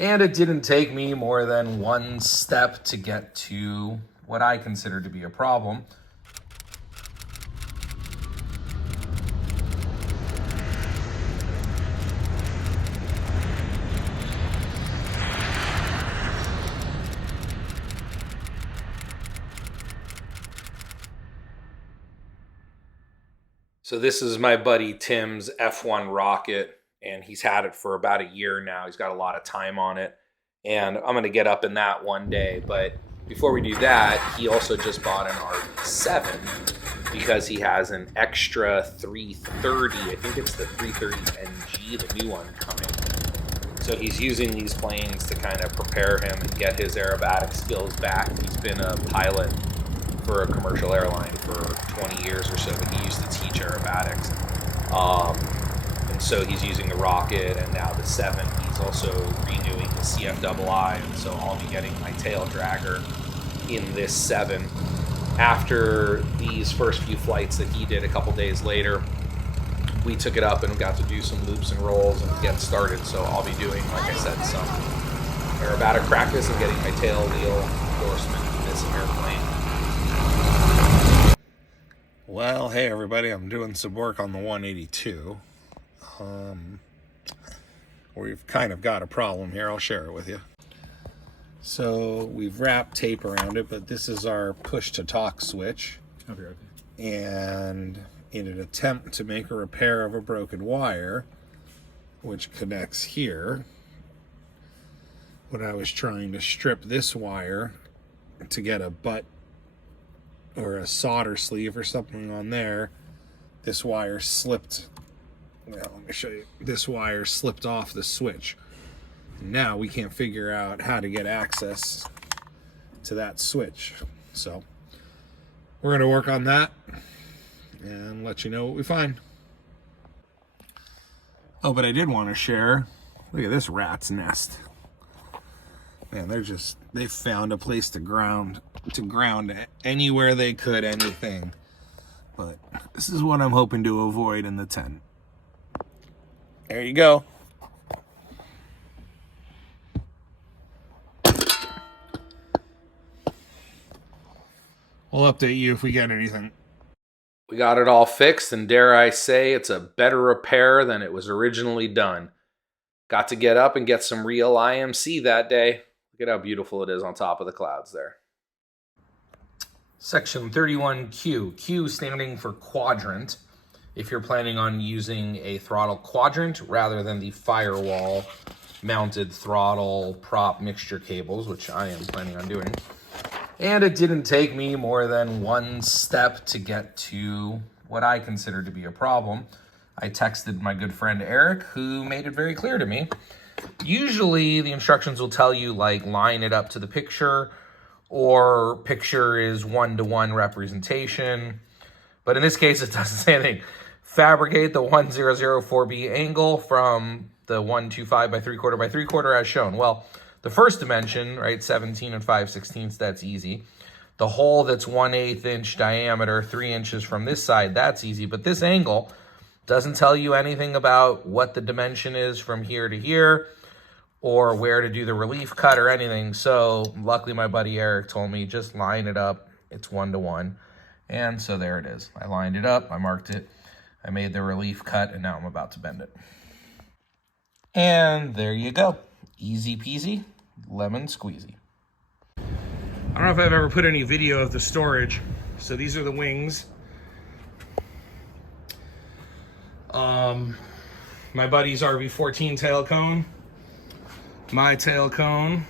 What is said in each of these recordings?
And it didn't take me more than one step to get to what I consider to be a problem. So this is my buddy Tim's F1 rocket, and he's had it for about a year now. He's got a lot of time on it, and I'm going to get up in that one day. But before we do that, he also just bought an RV7 because he has an extra 330. I think it's the 330NG, the new one coming. So he's using these planes to kind of prepare him and get his aerobatic skills back. He's been a pilot for a commercial airline for 20 years or so, but he used to teach aerobatics. And so he's using the rocket and now the 7. He's also renewing the CFII, and so I'll be getting my tail dragger in this 7. After these first few flights that he did a couple days later, we took it up and got to do some loops and rolls and get started. So I'll be doing, like I said, some aerobatic practice and getting my tail wheel endorsement in this airplane. Well, hey everybody, I'm doing some work on the 182. We've kind of got a problem here. I'll share it with you. So we've wrapped tape around it, but this is our push to talk switch. Okay. And in an attempt to make a repair of a broken wire, which connects here, when I was trying to strip this wire to get a butt or a solder sleeve or something on there, this wire slipped. Well, let me show you. This wire slipped off the switch. Now we can't figure out how to get access to that switch. So we're going to work on that and let you know what we find. Oh, but I did want to share, look at this rat's nest. Man, they found a place to ground anywhere they could, anything. But this is what I'm hoping to avoid in the tent. There you go. We'll update you if we get anything. We got it all fixed, and dare I say, it's a better repair than it was originally done. Got to get up and get some real IMC that day. Look at how beautiful it is on top of the clouds there. Section 31Q. Q standing for quadrant. If you're planning on using a throttle quadrant rather than the firewall mounted throttle prop mixture cables, which I am planning on doing. And it didn't take me more than one step to get to what I consider to be a problem. I texted my good friend Eric, who made it very clear to me. Usually the instructions will tell you, like, line it up to the picture, or picture is 1-to-1 representation. But in this case, it doesn't say anything. Fabricate the 1004B angle from the 125 by 3/4 by 3/4 as shown. Well, the first dimension, right, 17 and 5/16, that's easy. The hole that's 1/8 inch diameter, 3 inches from this side, that's easy. But this angle doesn't tell you anything about what the dimension is from here to here, or where to do the relief cut or anything. So luckily my buddy Eric told me, just line it up. It's 1-to-1. And so there it is. I lined it up, I marked it, I made the relief cut, and now I'm about to bend it. And there you go. Easy peasy, lemon squeezy. I don't know if I've ever put any video of the storage. So these are the wings. My buddy's RV14 tail cone, my tail cone,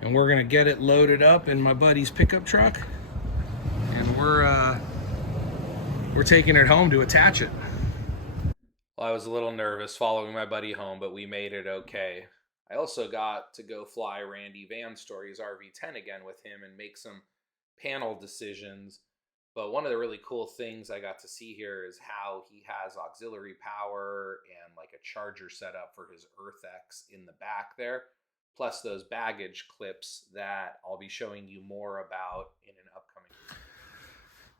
and we're gonna get it loaded up in my buddy's pickup truck, and we're taking it home to attach it. Well, I was a little nervous following my buddy home, but we made it okay. I also got to go fly Randy Van Story's RV10 again with him and make some panel decisions. But one of the really cool things I got to see here is how he has auxiliary power and like a charger set up for his EarthX in the back there, plus those baggage clips that I'll be showing you more about in an upcoming.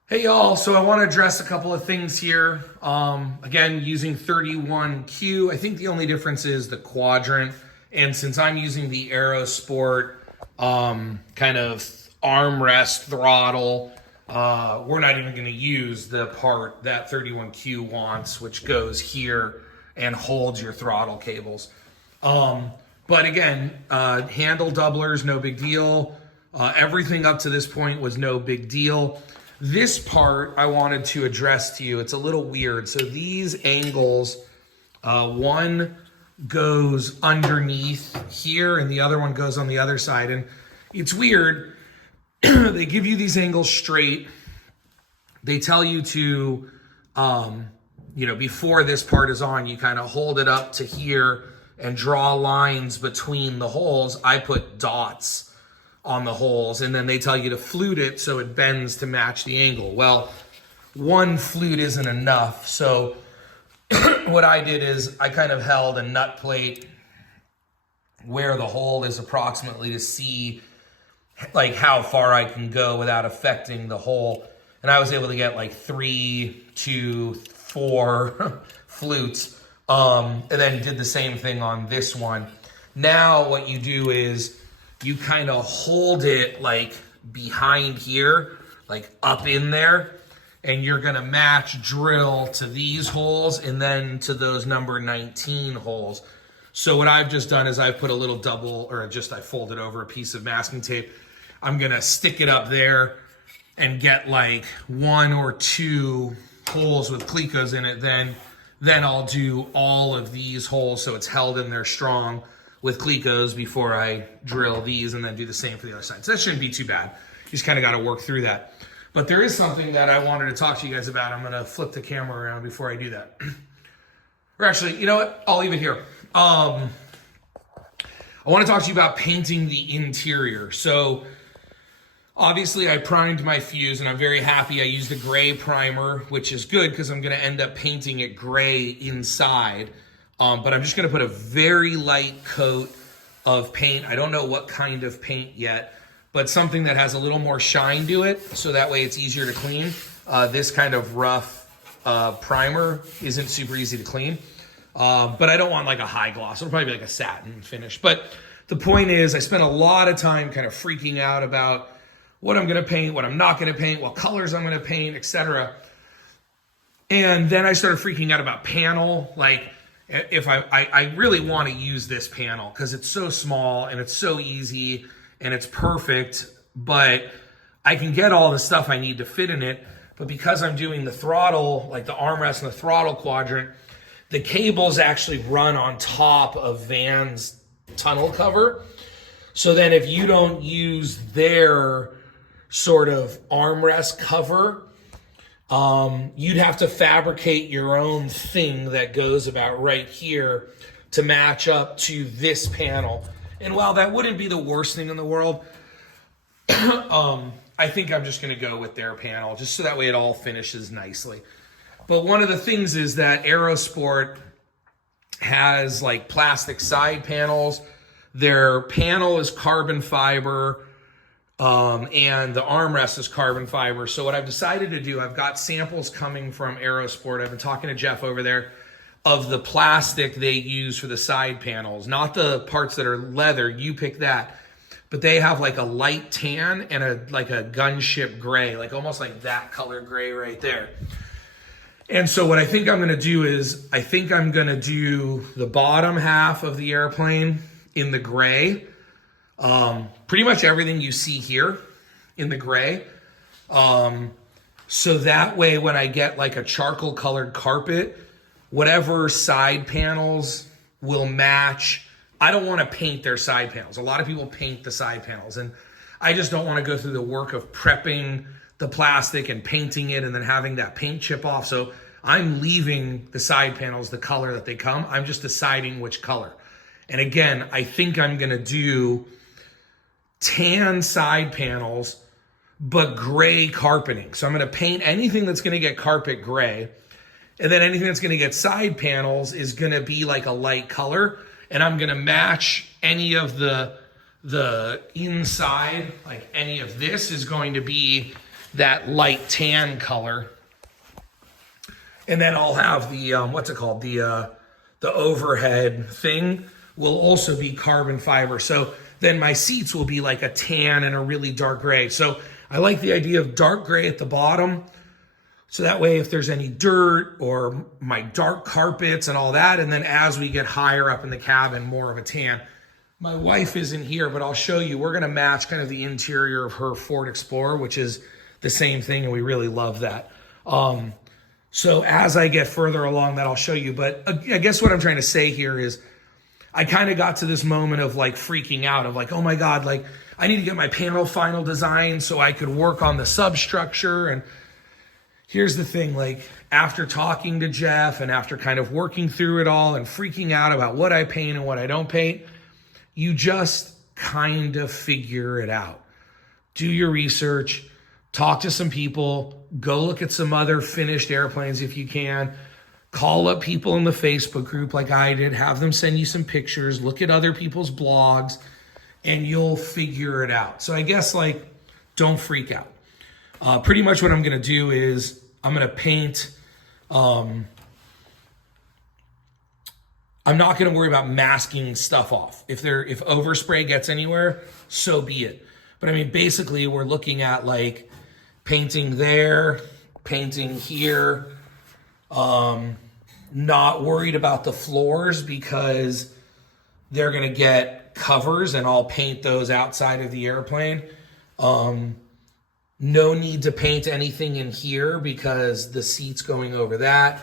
Hey y'all, so I want to address a couple of things here. Again, using 31Q, I think the only difference is the quadrant And since I'm using the Aerosport kind of armrest throttle, we're not even going to use the part that 31Q wants, which goes here and holds your throttle cables. But again, handle doublers, no big deal. Everything up to this point was no big deal. This part I wanted to address to you. It's a little weird. So these angles, one goes underneath here and the other one goes on the other side. And it's weird. They give you these angles straight. They tell you to, before this part is on, you kind of hold it up to here and draw lines between the holes. I put dots on the holes, and then they tell you to flute it so it bends to match the angle. Well, one flute isn't enough. So what I did is I kind of held a nut plate where the hole is approximately to see like how far I can go without affecting the hole. And I was able to get like 3 to 4 flutes. And then did the same thing on this one. Now what you do is you kind of hold it like behind here, like up in there, and you're gonna match drill to these holes and then to those number 19 holes. So what I've just done is I've put a little I folded over a piece of masking tape. I'm gonna stick it up there and get like 1 or 2 holes with clecos in it. Then I'll do all of these holes so it's held in there strong with clecos before I drill these, and then do the same for the other side. So that shouldn't be too bad. You just kind of got to work through that. But there is something that I wanted to talk to you guys about. I'm going to flip the camera around before I do that. Or actually, you know what? I'll leave it here. I want to talk to you about painting the interior. So obviously I primed my fuse, and I'm very happy I used a gray primer, which is good because I'm going to end up painting it gray inside. But I'm just going to put a very light coat of paint. I don't know what kind of paint yet, but something that has a little more shine to it, so that way it's easier to clean. This kind of rough primer isn't super easy to clean, but I don't want like a high gloss. It'll probably be like a satin finish. But the point is, I spent a lot of time kind of freaking out about what I'm going to paint, what I'm not going to paint, what colors I'm going to paint, etc. And then I started freaking out about panel. Like, if I really want to use this panel because it's so small and it's so easy and it's perfect, but I can get all the stuff I need to fit in it. But because I'm doing the throttle, like the armrest and the throttle quadrant, the cables actually run on top of Van's tunnel cover. So then if you don't use their sort of armrest cover, you'd have to fabricate your own thing that goes about right here to match up to this panel. And while that wouldn't be the worst thing in the world, I think I'm just going to go with their panel just so that way it all finishes nicely. But one of the things is that Aerosport has like plastic side panels. Their panel is carbon fiber. And the armrest is carbon fiber. So what I've decided to do, I've got samples coming from Aerosport. I've been talking to Jeff over there of the plastic they use for the side panels, not the parts that are leather. You pick that, but they have like a light tan and a gunship gray, like almost like that color gray right there. And so what I think I'm going to do is I think I'm going to do the bottom half of the airplane in the gray. Pretty much everything you see here in the gray. So that way when I get like a charcoal colored carpet, whatever side panels will match. I don't want to paint their side panels. A lot of people paint the side panels, and I just don't want to go through the work of prepping the plastic and painting it and then having that paint chip off. So I'm leaving the side panels the color that they come. I'm just deciding which color. And again, I think I'm going to do tan side panels, but gray carpeting. So I'm going to paint anything that's going to get carpet gray. And then anything that's going to get side panels is going to be like a light color. And I'm going to match any of the inside, like any of this is going to be that light tan color. And then I'll have the, what's it called? The overhead thing will also be carbon fiber. So then my seats will be like a tan and a really dark gray. So I like the idea of dark gray at the bottom. So that way, if there's any dirt or my dark carpets and all that, and then as we get higher up in the cabin, more of a tan. My wife isn't here, but I'll show you. We're gonna match kind of the interior of her Ford Explorer, which is the same thing, and we really love that. So as I get further along that, I'll show you. But I guess what I'm trying to say here is I kind of got to this moment of like freaking out of like, oh my God, like I need to get my panel final design so I could work on the substructure. And here's the thing, like after talking to Jeff and after kind of working through it all and freaking out about what I paint and what I don't paint, you just kind of figure it out. Do your research, talk to some people, go look at some other finished airplanes if you can, call up people in the Facebook group like I did, have them send you some pictures, look at other people's blogs, and you'll figure it out. So I guess like, don't freak out. Pretty much what I'm gonna do is I'm gonna paint, I'm not gonna worry about masking stuff off. If overspray gets anywhere, so be it. But I mean, basically we're looking at like painting there, painting here, not worried about the floors because they're gonna get covers and I'll paint those outside of the airplane. No need to paint anything in here because the seat's going over that.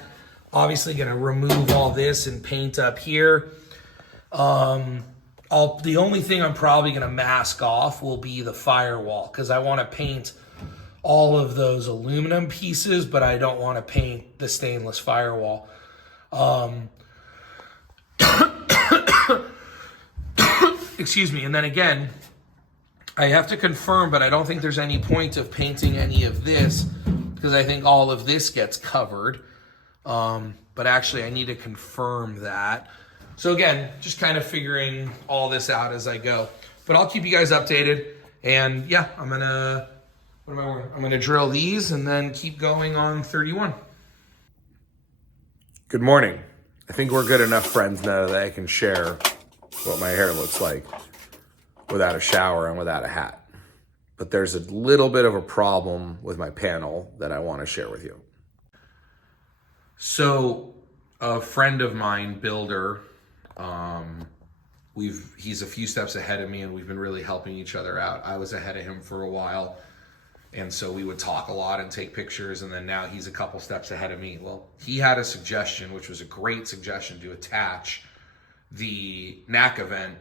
Obviously gonna remove all this and paint up here. The only thing I'm probably gonna mask off will be the firewall because I wanna paint all of those aluminum pieces, but I don't wanna paint the stainless firewall. Excuse me, and then again, I have to confirm, but I don't think there's any point of painting any of this because I think all of this gets covered. But actually I need to confirm that. So again, just kind of figuring all this out as I go. But I'll keep you guys updated. And yeah, I'm gonna drill these and then keep going on 31. Good morning. I think we're good enough friends now that I can share what my hair looks like without a shower and without a hat. But there's a little bit of a problem with my panel that I want to share with you. So a friend of mine, builder, he's a few steps ahead of me and we've been really helping each other out. I was ahead of him for a while. And so we would talk a lot and take pictures, and then now he's a couple steps ahead of me. Well, he had a suggestion, which was a great suggestion, to attach the NACA vent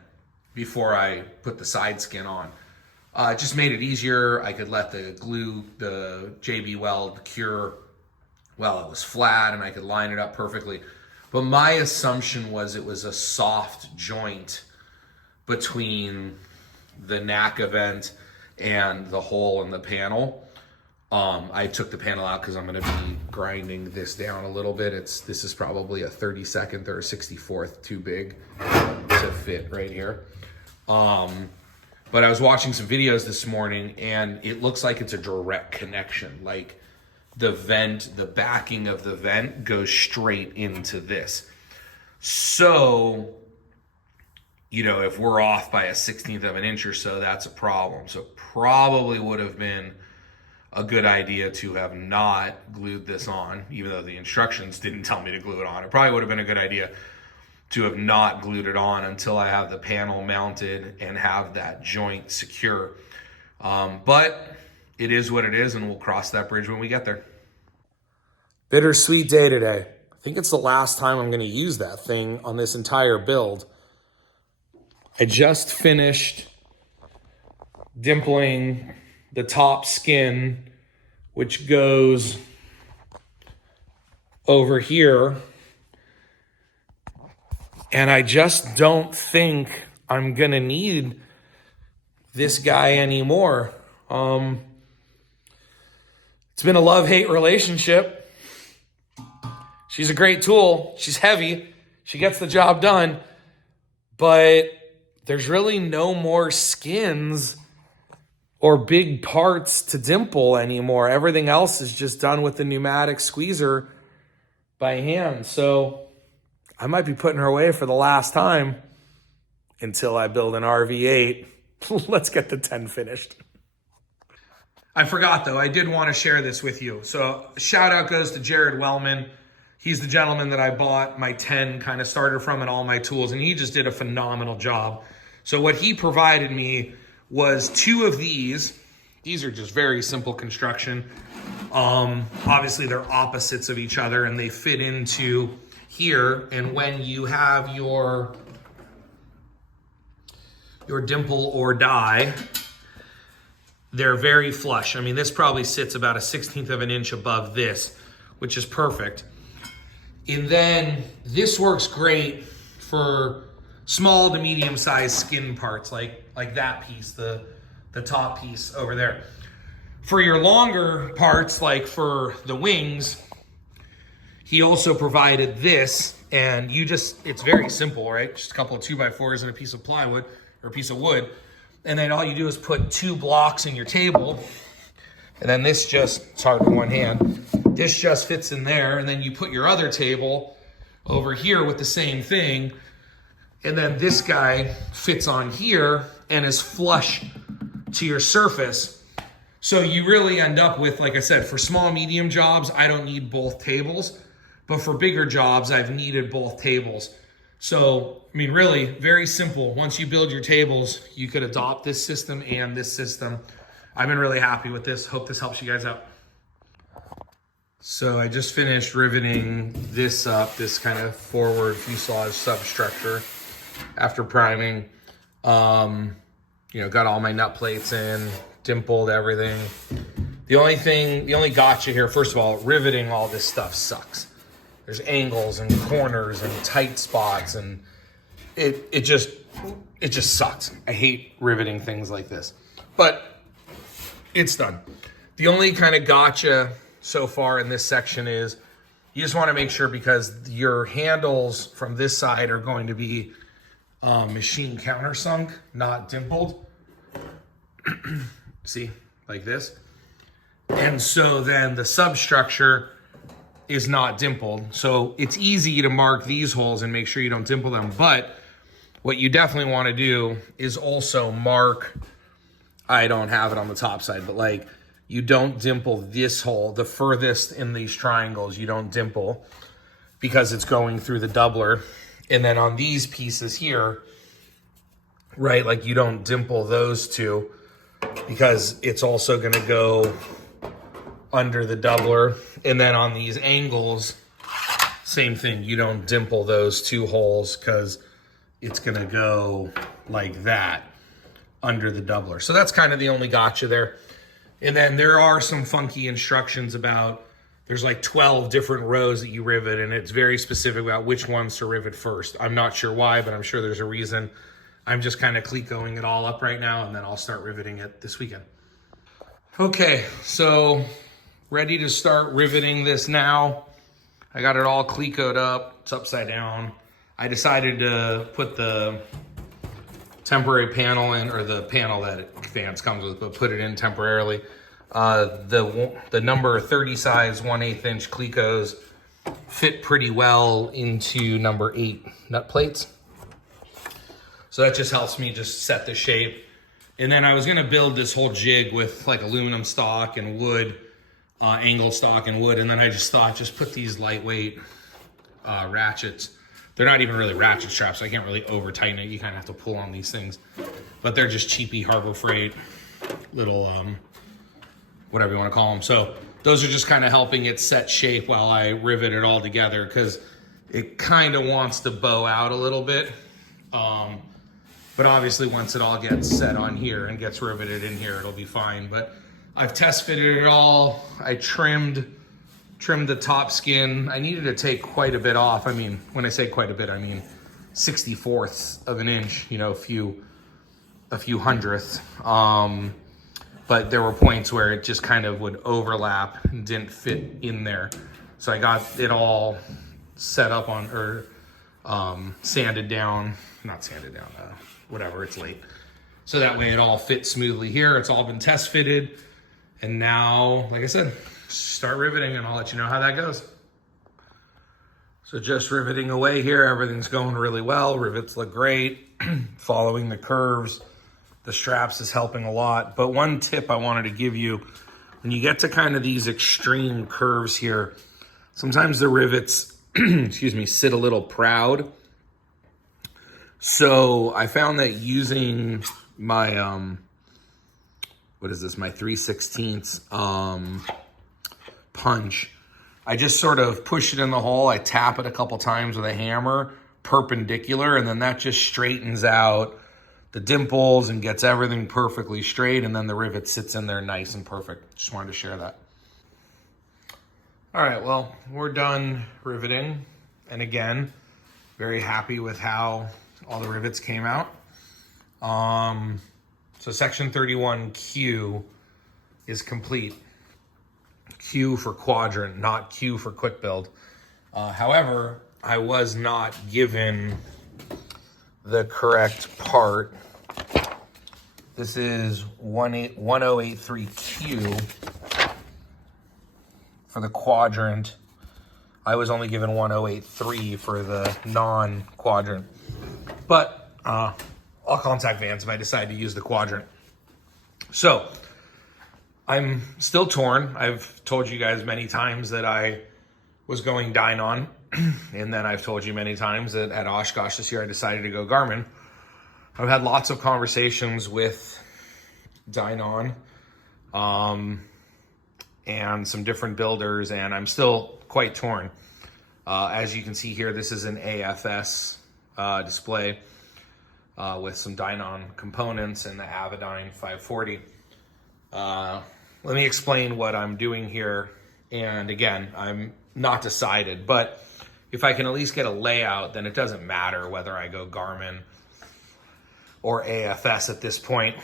before I put the side skin on. It just made it easier. I could let the glue, the JB Weld cure while it was flat, and I could line it up perfectly. But my assumption was it was a soft joint between the NACA vent and the hole in the panel. I took the panel out because I'm going to be grinding this down a little bit. This is probably a 32nd or a 64th too big to fit right here. But I was watching some videos this morning and it looks like it's a direct connection. Like the vent, the backing of the vent goes straight into this. So, you know, if we're off by a 16th of an inch or so, that's a problem. So probably would have been a good idea to have not glued this on, even though the instructions didn't tell me to glue it on. It probably would have been a good idea to have not glued it on until I have the panel mounted and have that joint secure. But it is what it is, and we'll cross that bridge when we get there. Bittersweet day today. I think it's the last time I'm going to use that thing on this entire build. I just finished dimpling the top skin, which goes over here. And I just don't think I'm going to need this guy anymore. It's been a love-hate relationship. She's a great tool. She's heavy. She gets the job done. But there's really no more skins or big parts to dimple anymore. Everything else is just done with the pneumatic squeezer by hand. So I might be putting her away for the last time. until I build an RV8. Let's get the 10 finished. I forgot though, I did want to share this with you. So shout out goes to Jared Wellman. He's the gentleman that I bought my 10 kind of starter from and all my tools, and he just did a phenomenal job. So what he provided me was 2 of these. These are just very simple construction. Obviously they're opposites of each other and they fit into here. And when you have your dimple or die, they're very flush. I mean, this probably sits about a 1/16 of an inch above this, which is perfect. And then this works great for small to medium sized skin parts, like that piece, the top piece over there. For your longer parts, like for the wings, he also provided this, and it's very simple, right? Just a couple of 2x4s and a piece of plywood or a piece of wood. And then all you do is put 2 blocks in your table. And then this just, it's hard with one hand. This just fits in there. And then you put your other table over here with the same thing. And then this guy fits on here and is flush to your surface. So you really end up with, like I said, for small, medium jobs, I don't need both tables. But for bigger jobs, I've needed both tables. So, I mean, really, very simple. Once you build your tables, you could adopt this system and this system. I've been really happy with this. Hope this helps you guys out. So I just finished riveting this up, this kind of forward fuselage substructure after priming. Got all my nut plates in, dimpled everything. The only gotcha here, first of all, riveting all this stuff sucks. There's angles and corners and tight spots, and it just sucks. I hate riveting things like this, but it's done. The only kind of gotcha so far in this section is you just want to make sure, because your handles from this side are going to be machine countersunk, not dimpled. See, like this. And so then the substructure is not dimpled. So it's easy to mark these holes and make sure you don't dimple them. But what you definitely want to do is also mark, I don't have it on the top side, but like you don't dimple this hole, the furthest in these triangles, you don't dimple because it's going through the doubler. And then on these pieces here, right, like you don't dimple those two because it's also going to go under the doubler. And then on these angles, same thing. You don't dimple those 2 holes because it's going to go like that under the doubler. So that's kind of the only gotcha there. And then there are some funky instructions about, there's like 12 different rows that you rivet, and it's very specific about which ones to rivet first. I'm not sure why, but I'm sure there's a reason. I'm just kind of Clecoing it all up right now, and then I'll start riveting it this weekend. Okay, so ready to start riveting this now. I got it all Clecoed up. It's upside down. I decided to put the temporary panel in, or the panel that fans comes with, but put it in temporarily. The number 30 size 1/8 inch Clecos fit pretty well into number 8 nut plates. So that just helps me just set the shape. And then I was gonna build this whole jig with like aluminum stock and wood, angle stock and wood. And then I just thought, just put these lightweight ratchets. They're not even really ratchet straps, so I can't really over tighten it. You kind of have to pull on these things, but they're just cheapy Harbor Freight little, whatever you want to call them. So those are just kind of helping it set shape while I rivet it all together, because it kind of wants to bow out a little bit. But obviously once it all gets set on here and gets riveted in here, it'll be fine. But I've test fitted it all. I trimmed the top skin. I needed to take quite a bit off. I mean, when I say quite a bit, I mean 64ths of an inch, you know, a few hundredths. But there were points where it just kind of would overlap and didn't fit in there. So I got it all set up on, or sanded down, not sanded down, whatever, it's late. So that way it all fits smoothly here. It's all been test fitted. And now, like I said, start riveting and I'll let you know how that goes. So just riveting away here, everything's going really well. Rivets look great, following the curves. The straps is helping a lot. But one tip I wanted to give you, when you get to kind of these extreme curves here, sometimes the rivets, excuse me, sit a little proud. So I found that using my, what is this, my 3/16 punch, I just sort of push it in the hole. I tap it a couple times with a hammer, perpendicular, and then that just straightens out the dimples and gets everything perfectly straight, and then the rivet sits in there nice and perfect. Just wanted to share that. All right, well, we're done riveting. And again, very happy with how all the rivets came out. So section 31Q is complete. Q for quadrant, not Q for quick build. However, I was not given the correct part. This is 1083Q for the quadrant. I was only given 1083 for the non-quadrant. But I'll contact Vans if I decide to use the quadrant. So I'm still torn. I've told you guys many times that I was going Dynon, and then I've told you many times that at Oshkosh this year I decided to go Garmin. I've had lots of conversations with Dynon and some different builders, and I'm still quite torn. As you can see here, this is an AFS display with some Dynon components and the Avionics 540. Let me explain what I'm doing here. And again, I'm not decided, but if I can at least get a layout, then it doesn't matter whether I go Garmin or AFS at this point.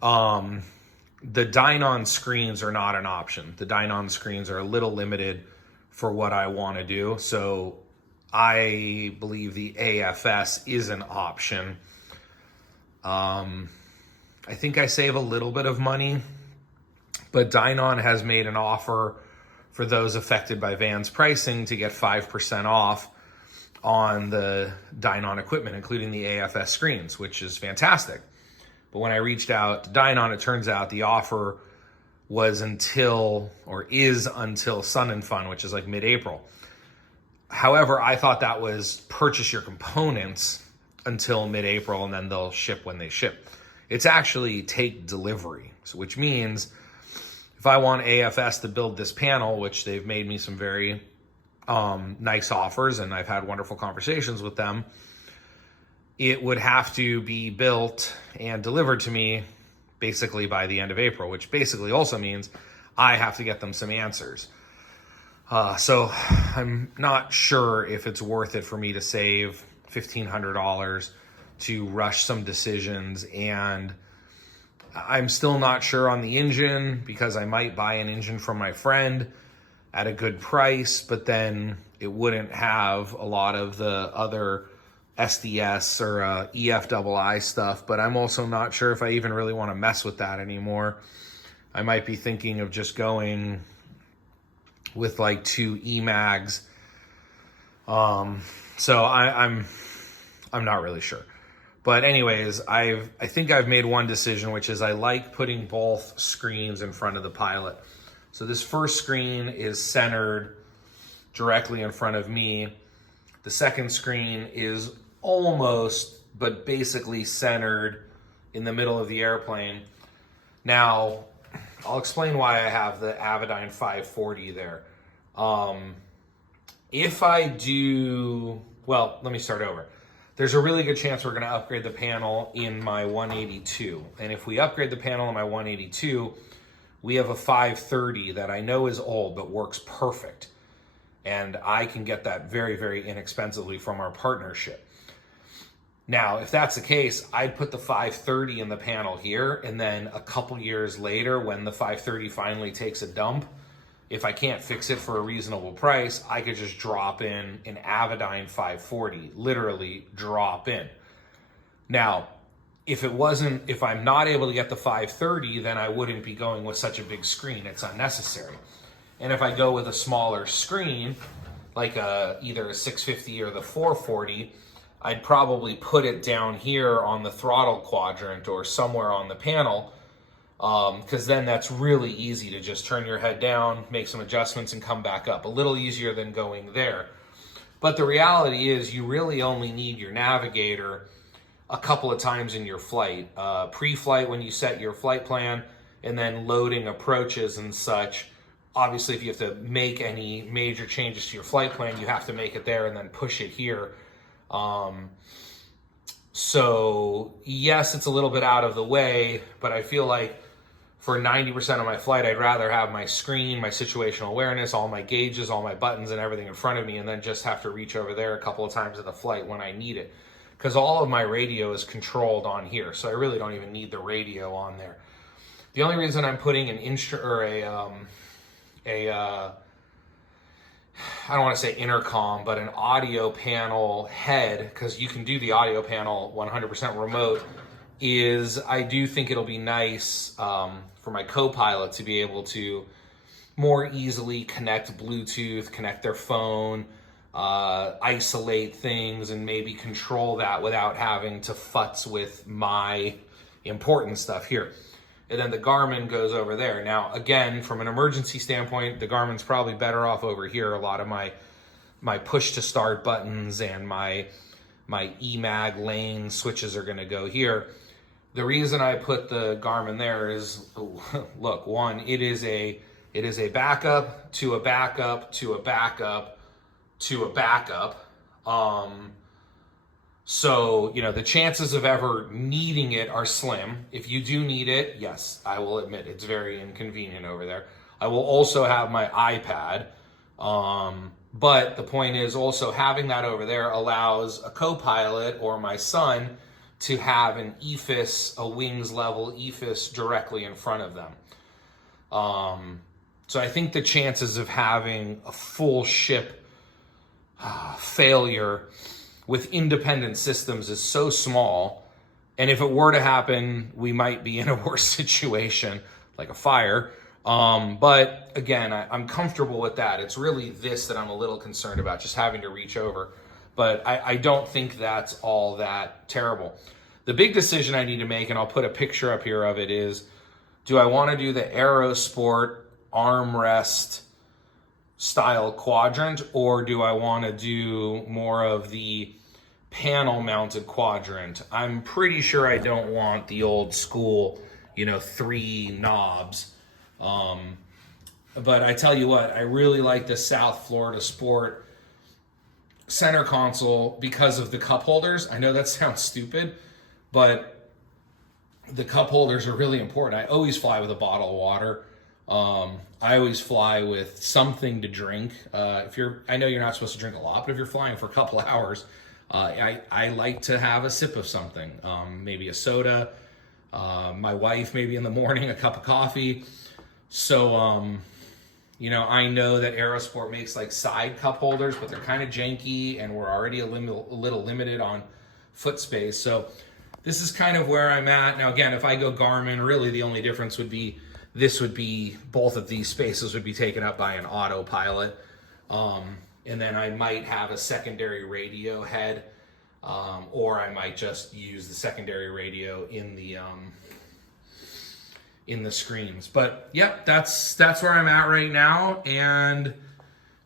The Dynon screens are not an option. The Dynon screens are a little limited for what I want to do. So I believe the AFS is an option. I think I save a little bit of money, but Dynon has made an offer for those affected by Vans pricing to get 5% off on the Dynon equipment, including the AFS screens, which is fantastic. But when I reached out to Dynon, it turns out the offer was until Sun and Fun, which is like mid-April. However, I thought that was purchase your components until mid-April and then they'll ship when they ship. It's actually take delivery, which means if I want AFS to build this panel, which they've made me some very nice offers and I've had wonderful conversations with them, it would have to be built and delivered to me basically by the end of April, which basically also means I have to get them some answers. So I'm not sure if it's worth it for me to save $1,500 to rush some decisions, and I'm still not sure on the engine because I might buy an engine from my friend at a good price, but then it wouldn't have a lot of the other SDS or EFII stuff, but I'm also not sure if I even really want to mess with that anymore. I might be thinking of just going with like 2 EMAGs. So I'm not really sure. But anyways, I think I've made one decision, which is I like putting both screens in front of the pilot. So this first screen is centered directly in front of me. The second screen is almost, but basically centered in the middle of the airplane. Now, I'll explain why I have the Avionics 540 there. If I do, well, let me start over. There's a really good chance we're going to upgrade the panel in my 182. And if we upgrade the panel in my 182, we have a 530 that I know is old, but works perfect. And I can get that very, very inexpensively from our partnership. Now, if that's the case, I'd put the 530 in the panel here, and then a couple years later, when the 530 finally takes a dump, if I can't fix it for a reasonable price, I could just drop in an Avionics 540, literally drop in. Now, if I'm not able to get the 530, then I wouldn't be going with such a big screen. It's unnecessary. And if I go with a smaller screen, like either a 650 or the 440, I'd probably put it down here on the throttle quadrant or somewhere on the panel, because then that's really easy to just turn your head down, make some adjustments, and come back up. A little easier than going there. But the reality is you really only need your navigator a couple of times in your flight. Pre-flight when you set your flight plan, and then loading approaches and such. Obviously, if you have to make any major changes to your flight plan, you have to make it there and then push it here. So yes, it's a little bit out of the way, but I feel like for 90% of my flight, I'd rather have my screen, my situational awareness, all my gauges, all my buttons and everything in front of me, and then just have to reach over there a couple of times in the flight when I need it. Because all of my radio is controlled on here, so I really don't even need the radio on there. The only reason I'm putting an I don't want to say intercom, but an audio panel head, because you can do the audio panel 100% remote, is I do think it'll be nice for my co-pilot to be able to more easily connect Bluetooth, connect their phone, isolate things, and maybe control that without having to futz with my important stuff here. And then the Garmin goes over there. Now, again, from an emergency standpoint, the Garmin's probably better off over here. A lot of my push to start buttons and my EMAG lane switches are gonna go here. The reason I put the Garmin there is, look, one, it is a backup to a backup to a backup to a backup. So, you know, the chances of ever needing it are slim. If you do need it, yes, I will admit it's very inconvenient over there. I will also have my iPad. But the point is also having that over there allows a co-pilot or my son to have an EFIS, a wings level EFIS directly in front of them. So I think the chances of having a full ship failure with independent systems is so small. And if it were to happen, we might be in a worse situation, like a fire. But again, I'm comfortable with that. It's really this that I'm a little concerned about, just having to reach over. But I don't think that's all that terrible. The big decision I need to make, and I'll put a picture up here of it, is do I want to do the Aerosport armrest style quadrant, or do I want to do more of the panel mounted quadrant? I'm pretty sure I don't want the old school, 3 knobs. But I tell you what, I really like the South Florida Sport center console because of the cup holders. I know that sounds stupid, but the cup holders are really important. I always fly with a bottle of water. I always fly with something to drink. I know you're not supposed to drink a lot, but if you're flying for a couple of hours, I like to have a sip of something. Maybe a soda. My wife, maybe in the morning, a cup of coffee. So, I know that Aerosport makes like side cup holders, but they're kind of janky and we're already a little limited on foot space. So this is kind of where I'm at. Now, again, if I go Garmin, really the only difference would be both of these spaces would be taken up by an autopilot. And then I might have a secondary radio head, or I might just use the secondary radio in the screens. But yep, that's where I'm at right now. And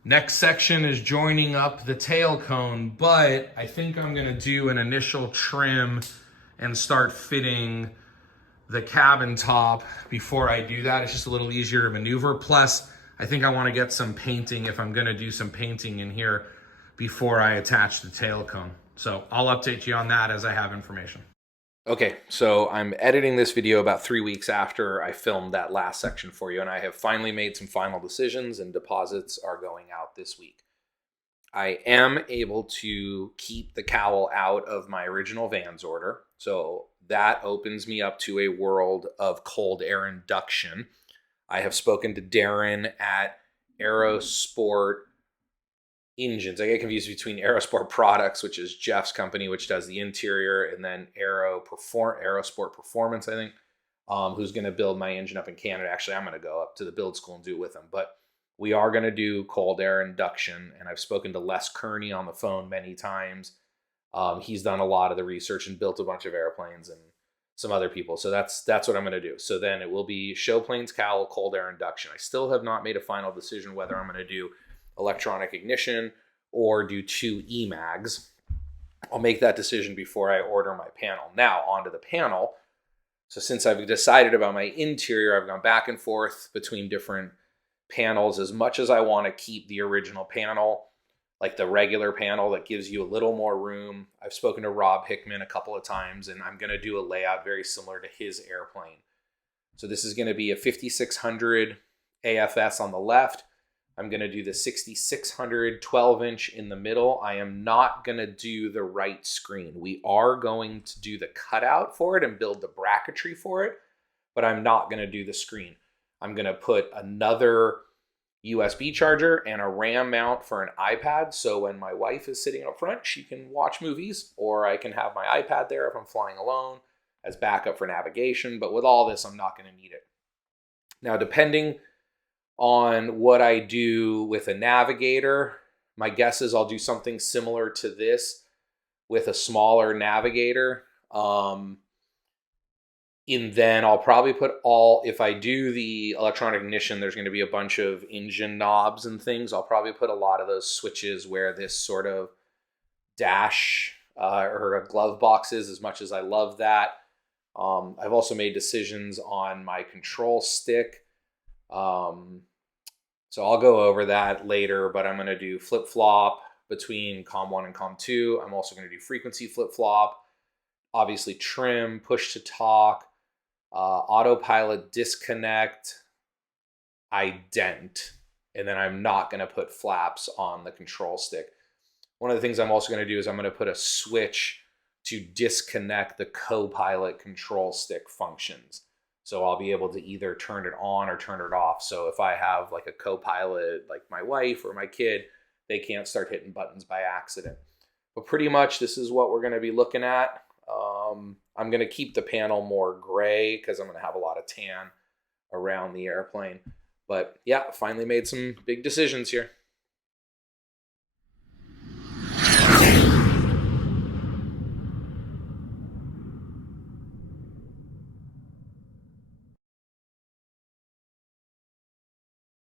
next section is joining up the tail cone, but I think I'm gonna do an initial trim and start fitting the cabin top before I do that. It's just a little easier to maneuver. Plus, I think I want to get some painting, if I'm going to do some painting in here, before I attach the tail cone. So I'll update you on that as I have information. Okay, so I'm editing this video about 3 weeks after I filmed that last section for you, and I have finally made some final decisions, and deposits are going out this week. I am able to keep the cowl out of my original Vans order, so that opens me up to a world of cold air induction. I have spoken to Darren at Aerosport Engines. I get confused between Aerosport Products, which is Jeff's company, which does the interior, and then Aerosport Performance, I think, who's going to build my engine up in Canada. Actually, I'm going to go up to the build school and do it with them. But We are going to do cold air induction, and I've spoken to Les Kearney on the phone many times. He's done a lot of the research and built a bunch of airplanes and some other people. So that's what I'm going to do. So then it will be show planes cowl, cold air induction. I still have not made a final decision whether I'm going to do electronic ignition or do 2 EMAGs. I'll make that decision before I order my panel. Now, onto the panel. So since I've decided about my interior, I've gone back and forth between different panels. As much as I want to keep the original panel, like the regular panel that gives you a little more room, I've spoken to Rob Hickman a couple of times, and I'm going to do a layout very similar to his airplane. So this is going to be a 5600 AFS on the left. I'm going to do the 6600 12-inch in the middle. I am not going to do the right screen. We are going to do the cutout for it and build the bracketry for it, but I'm not going to do the screen. I'm going to put another USB charger and a RAM mount for an iPad. So when my wife is sitting up front, she can watch movies, or I can have my iPad there if I'm flying alone as backup for navigation. But with all this, I'm not going to need it. Now, depending on what I do with a navigator, my guess is I'll do something similar to this with a smaller navigator. And then I'll probably put if I do the electronic ignition, there's going to be a bunch of engine knobs and things. I'll probably put a lot of those switches where this sort of dash or a glove box is, as much as I love that. I've also made decisions on my control stick. So I'll go over that later, but I'm going to do flip-flop between COM1 and COM2. I'm also going to do frequency flip-flop, obviously trim, push to talk, autopilot disconnect, ident, and then I'm not going to put flaps on the control stick. One of the things I'm also going to do is I'm going to put a switch to disconnect the co-pilot control stick functions. So I'll be able to either turn it on or turn it off. So if I have like a co-pilot, like my wife or my kid, they can't start hitting buttons by accident. But pretty much this is what we're going to be looking at. I'm going to keep the panel more gray because I'm going to have a lot of tan around the airplane. But yeah, finally made some big decisions here.